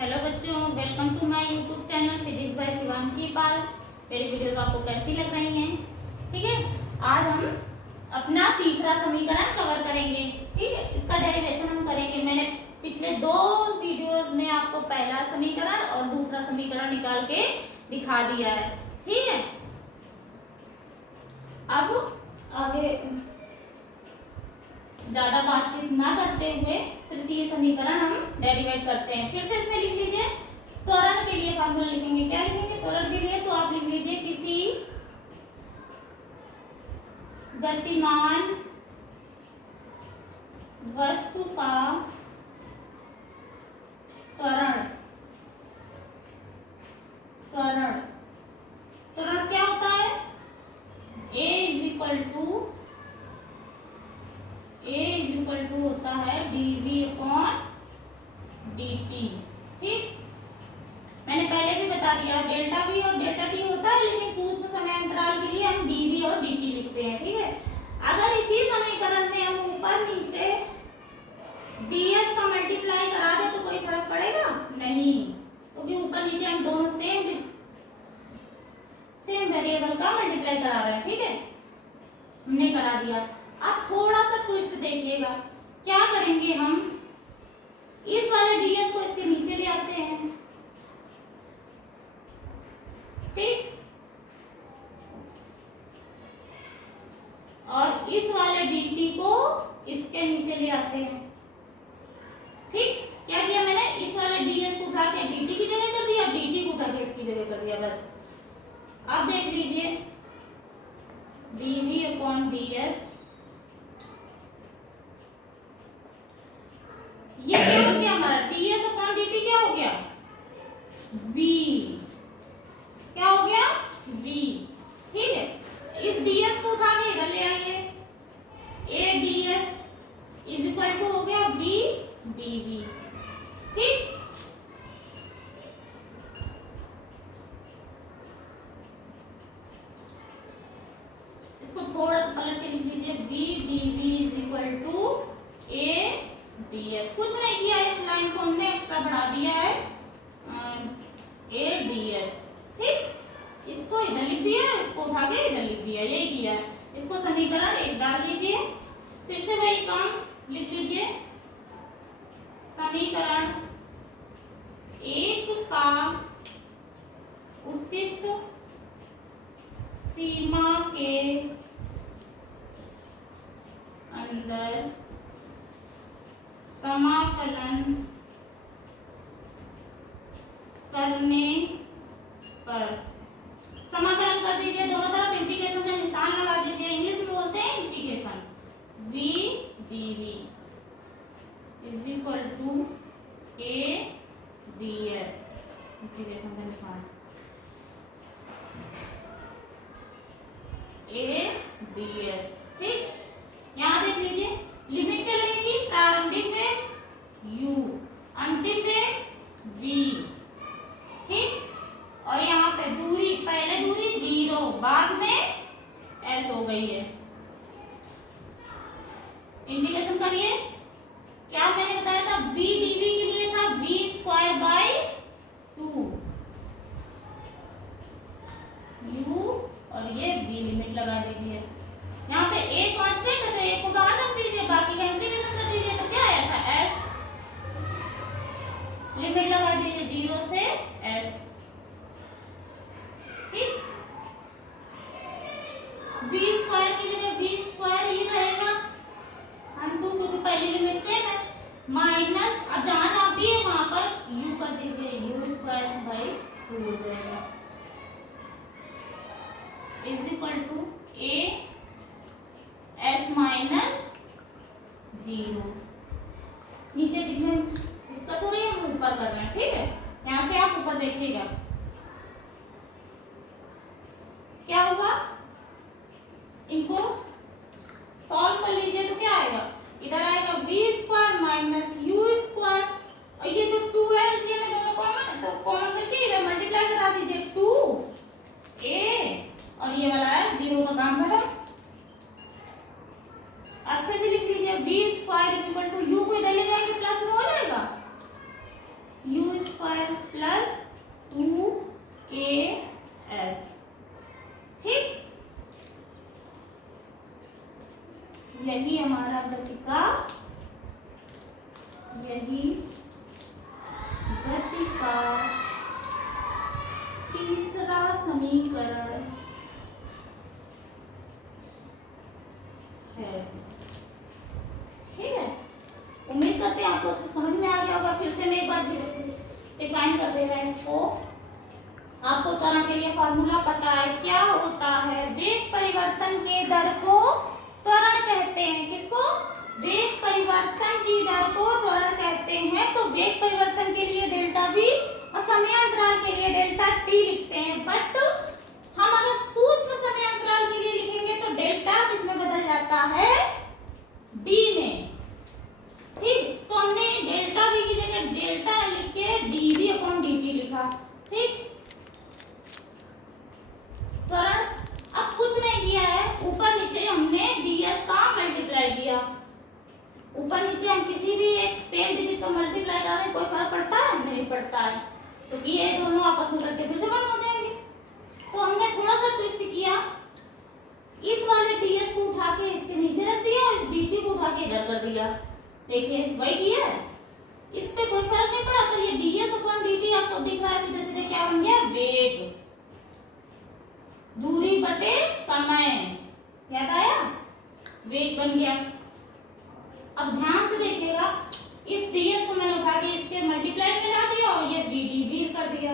Hello बच्चों, welcome to my YouTube channel physics by Shivangi Pal. मेरी videos आपको कैसी लग रही हैं? ठीक है, आज हम अपना तीसरा समीकरण कवर करेंगे। ठीक है, इसका डेरिवेशन हम करेंगे। मैंने पिछले दो वीडियोस में आपको पहला समीकरण और दूसरा समीकरण निकाल के दिखा दिया है। ठीक है, अब आगे ज्यादा बातचीत ना करते हुए तृतीय समीकरण हम डेरिवेट करते हैं। फिर से इसमें लिख लीजिए, त्वरण के लिए फॉर्मूला लिखेंगे। क्या लिखेंगे त्वरण के लिए? तो आप लिख लीजिए किसी गतिमान वस्तु का त्वरण। त्वरण त्वरण क्या होता है? A इज इक्वल टू होता है dv अपॉन dt। ठीक, मैंने पहले भी बता दिया डेल्टा v और डेल्टा t होता है, लेकिन सूक्ष्म समय अंतराल के लिए हम dv और dt लिखते हैं। ठीक है, अगर इसी समीकरण में हम ऊपर नीचे ds का मल्टीप्लाई करा दे तो कोई फर्क पड़ेगा नहीं, क्योंकि ऊपर नीचे हम दोनों सेम वेरिएबल का मल्टीप्लाई करा रहे हैं। ठीक है, हमने करा दिया। अब थोड़ा सा ट्विस्ट देखिएगा, क्या करेंगे हम? इस वाले ds को इसके नीचे ले आते हैं। ठीक, और इस वाले dt को इसके नीचे ले आते हैं। ठीक, क्या किया मैंने? इस वाले ds को उठा के dt की जगह कर दिया, dt को उठा के इसकी जगह कर दिया, बस। अब देख लीजिए dv अपॉन ds, ये क्या हो गया हमारा? ds अपॉन dt क्या हो गया? v। क्या हो गया? v। ठीक है, इस ds को उठा के इधर ले आएंगे। a ds is equal to हो गया v dv। ठीक, इसको थोड़ा सा पलट के लिख लीजिए, v dv is equal to a ds। कुछ नहीं किया, इस लाइन को हमने एक्स्ट्रा बढ़ा दिया है, a ds। ठीक, इसको इधर लिख दिया, इसको उठा के इधर लिख दिया, यही किया। इसको समीकरण 1 डाल दीजिए। फिर से वही काम लिख लीजिए, समीकरण 1 का उचित सीमा के अंदर समाकलन करने पर, समाकलन कर दीजिए, दोनों तरफ इंटीग्रेशन का निशान लगा दीजिए। इंग्लिश में बोलते हैं integration. v dv is equal to a ds, integration का निशान a ds। ठीक, यहाँ देख लीजिए, लिमिट क्या लगेगी? प्रारंभिक वेग u, अंतिम वेग v। ठीक, और यहाँ पे दूरी, पहले दूरी 0, बाद में s हो गई है। इंटीग्रेशन करिए। क्या मैंने बताया था? v dv के लिए था v स्क्वायर बाई 2 u, और ये v लिमिट लगा दीजिए। यहाँ पे a कांस्टेंट है तो a को बाहर रख दीजिए, बाकी का इंटीग्रेशन कर दीजिए। तो क्या आया था? s, लिमिट लगा दीजिए 0 से s। ठीक, v स्क्वायर की जगह v स्क्वायर ही रहेगा, हम टू, क्योंकि पहली लिमिट सेम है, माइनस, अब जहां जहां भी है वहां पर u कर दीजिए, u स्क्वायर बाई 2 हो जाएगा, is equal to a s minus 0। नीचे दिखने दिक्कत हो रही है, हम ऊपर कर रहे हैं। ठीक है, यहाँ से आप ऊपर देखिएगा क्या होगा। इनको सॉल्व कर लीजिए तो क्या आएगा? इधर आएगा v square minus u square, और ये जो 2 है एलसीएम में दोनों कॉमन है, तो कॉमन करके इधर मल्टीप्लाई करा दीजिए, 2a, और ये वाला है 0 का काम खत्म। अच्छे से लिख लीजिए, v square is equal to u को इधर ले जाएंगे प्लस में हो जाएगा u स्क्वायर फाइंड कर देना इसको। आपको त्वरण के लिए फॉर्मूला पता है, क्या होता है, वेग परिवर्तन के दर को त्वरण कहते हैं। किसको? वेग परिवर्तन की दर को त्वरण कहते हैं। तो वेग परिवर्तन के लिए डेल्टा v और समयांतराल के लिए डेल्टा t लिखते हैं। बट हम अगर सूक्ष्म समयांतराल के लिए लिखेंगे तो डेल्टा किसमें बदल जाता है? d में। ठीक, तो हमने डेल्टा v की जगह डेल्टा लिख के dv/dt लिखा। ठीक, त्वरण अब कुछ नहीं किया है, ऊपर नीचे हमने ds का मल्टीप्लाई किया। ऊपर नीचे हम किसी भी एक सेम डिजिट को मल्टीप्लाई करें कोई फर्क पड़ता है? नहीं पड़ता है, तो ये दोनों आपस में करके फिर से वन हो जाएंगे। तो हमने थोड़ा सा ट्विस्ट किया, इस वाले ds को उठा के इसके नीचे रख दिया और इस dt को उठा के इधर कर दिया। देखिए वही किया है, इस पे कोई फर्क नहीं पड़ा। पर ये ds/dt आपको दिख रहा है, सीधे सीधे क्या बन गया? वेग, दूरी बटे समय। याद आया? वेग बन गया। अब ध्यान से देखिएगा, इस ds को मैंने उठा के इसके मल्टीप्लाई में ला दिया और ये vdv कर दिया।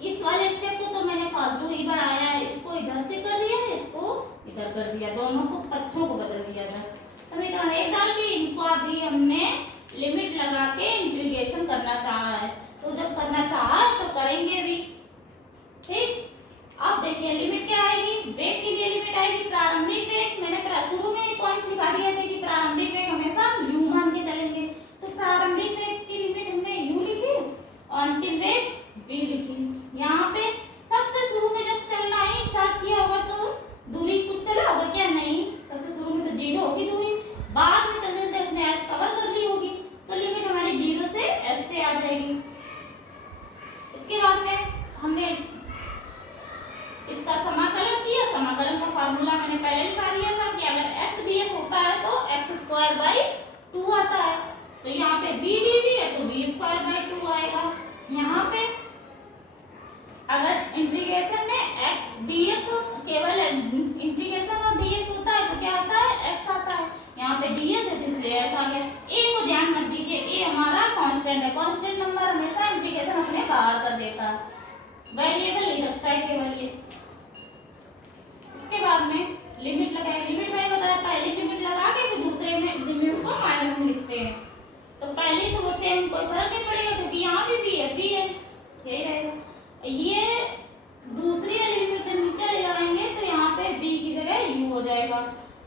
इस वाले स्टेप को तो मैंने फालतू ही बढ़ाया है, इसको इधर से कर दिया, इसको इधर कर दिया, दोनों को पक्षों को बदल दिया बस। समीकरण 1 डाल के इनको अभी हमने लिमिट लगा के इंटीग्रेशन करना चाहा है, तो जब करना चाहा तो करेंगे भी। ठीक, अब देखिए लिमिट क्या आएगी? वेग के लिए लिमिट आएगी प्रारंभिक वेग। मैंने शुरू में ही पॉइंट्स लिखा दिए थे कि प्रारंभिक वेग हमेशा u मान के चलेंगे। तो प्रारंभिक वेग की लिमिट हमने u लिखी और अंतिम वेग v लिखी। यहाँ पे सबसे शुरू में जब चलना ही स्टार्ट किया होगा तो दूरी कुछ चला होगा क्या? नहीं, सबसे शुरू में तो 0 होगी दूरी, बाद में चलते चलते उसने s कवर कर ली होगी, तो लिमिट हमारी 0 से s से आ जाएगी। इसके बाद में हमने इसका समाकलन किया। समाकलन का फार्मूला मैंने पहले लिखा दिया था कि अगर x ds होता है तो x²/2 आता है, तो यहाँ पे v dv है तो v²/2 आएगा। यहाँ पे अगर इंटीग्रेशन में x dx केवल इंटीग्रेशन और dx होता है तो क्या आता है? x आता है। यहाँ पे ds है तो इसलिए s आ गया। a को ध्यान मत दीजिए, a हमारा कांस्टेंट है, कांस्टेंट नंबर हमेशा इंटीग्रेशन अपने बाहर कर देता है, वेरिएबल नहीं रखता है केवल ये। इसके बाद में लिमिट लगाए, लिमिट मैंने बताया पहली लिमिट लगा के फिर दूसरे में लिमिट को माइनस में लिखते हैं। तो पहले तो वो सेम, कोई फर्क नहीं पड़ेगा क्योंकि यहाँ भी b है, यही रहेगा। ये दूसरी वाली लिमिट जब नीचे ले जाएंगे तो यहाँ पे b की जगह u हो जाएगा।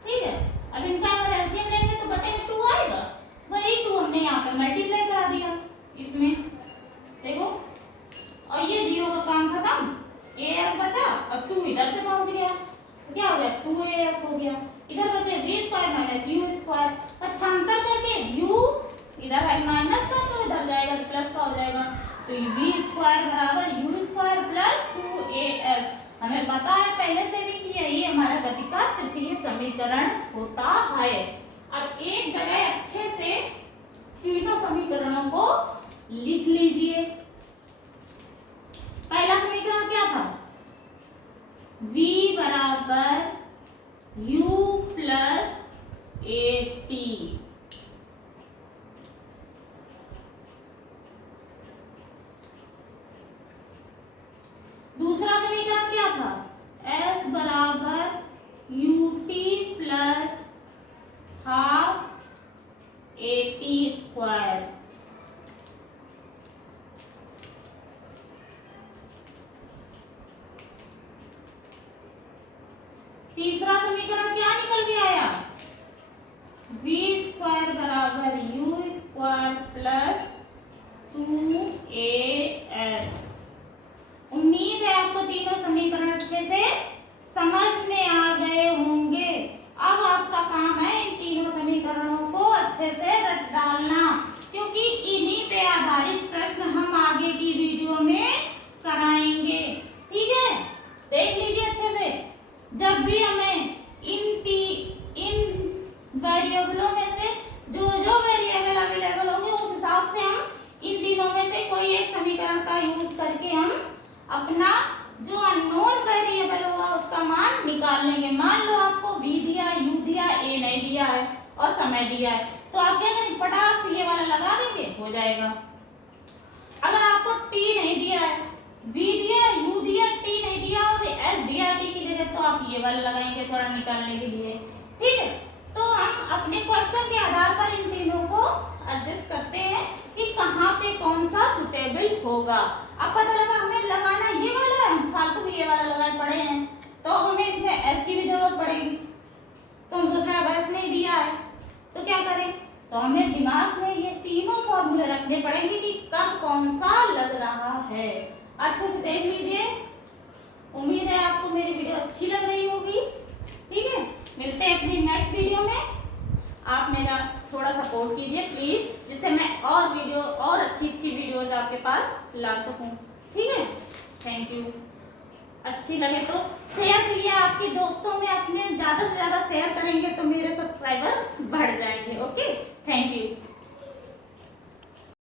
ठीक है, अब इनका अगर एलसीएम लेंगे तो बटे में 2 आएगा, वही 2 हमने यहाँ पे मल्टीप्लाई करा दिया इसमें, देखो, और ये 0 का काम खत्म, as बचा, अब 2 इधर से पहुंच गया तो क्या हो गया? 2as हो गया। इधर बचे v² - u², पक्षांतर करके u इधर है माइनस का तो इधर जाएगा तो प्लस का हो जाएगा, तो v² = u² + 2as। हमें पता है पहले से भी कि यही हमारा गति का तृतीय समीकरण होता है। अब एक जगह अच्छे से तीनों समीकरणों को लिख लीजिए। पहला समीकरण क्या था? v = u + at। दूसरा समीकरण क्या था? s = ut + ½ at²। तीसरा समीकरण क्या निकल के आया? v² = u² + 2as। उम्मीद है आपको तीनों समीकरण अच्छे से समझ में आ गए होंगे। अब आपका काम है इन तीनों समीकरणों को अच्छे से रट डालना, क्योंकि इन्हीं पे आधारित प्रश्न हम आगे की वीडियो में कराएंगे। ठीक है, देख लीजिए अच्छे से। जब भी हमें इन वेरिएबलों में से जो वेरिएबल अवेलेबल होंगे उस हिसाब से हम इन तीनों में से कोई एक समीकरण का यूज करके हम अपना जो अननोन वेरिएबल होगा उसका मान निकाल लेंगे। मान लो आपको v दिया, u दिया, a नहीं दिया है और समय दिया है, तो आप क्या करेंगे? फटाक से ये वाला लगा देंगे, हो जाएगा। टी नहीं दिया है, वी दिया, यू दिया, टी नहीं दिया और एस दिया, टी की जगह तो आप ये वाला लगाएंगे थोड़ा निकालने के लिए। ठीक है, तो हम अपने क्वेश्चन के आधार पर इन तीनों को एडजस्ट करते हैं कि कहाँ पे कौन सा सुटेबल होगा। अब पता लगा हमें लगाना ये वाला है, हम फालतू में ये वाला लगाए पड़े हैं, तो हमें इसमें एस की भी जरूरत पड़ेगी। तो हम सोच रहे हैं एस नहीं दिया है तो क्या करें, तो हमें दिमाग में ये तीनों फॉर्मूले रखने पड़ेंगे कि कब कौन सा लग रहा है। अच्छे से देख लीजिए, उम्मीद है आपको मेरी वीडियो अच्छी लग रही होगी। ठीक है, मिलते हैं अपनी नेक्स्ट वीडियो में। आप मेरा थोड़ा सपोर्ट कीजिए प्लीज, जिससे मैं और अच्छी वीडियोज आपके पास ला सकूं। ठीक है, थैंक यू। अच्छी लगे तो शेयर करिए आपके दोस्तों में, अपने ज़्यादा से ज़्यादा शेयर करेंगे तो मेरे सब्सक्राइबर्स बढ़ जाएंगे।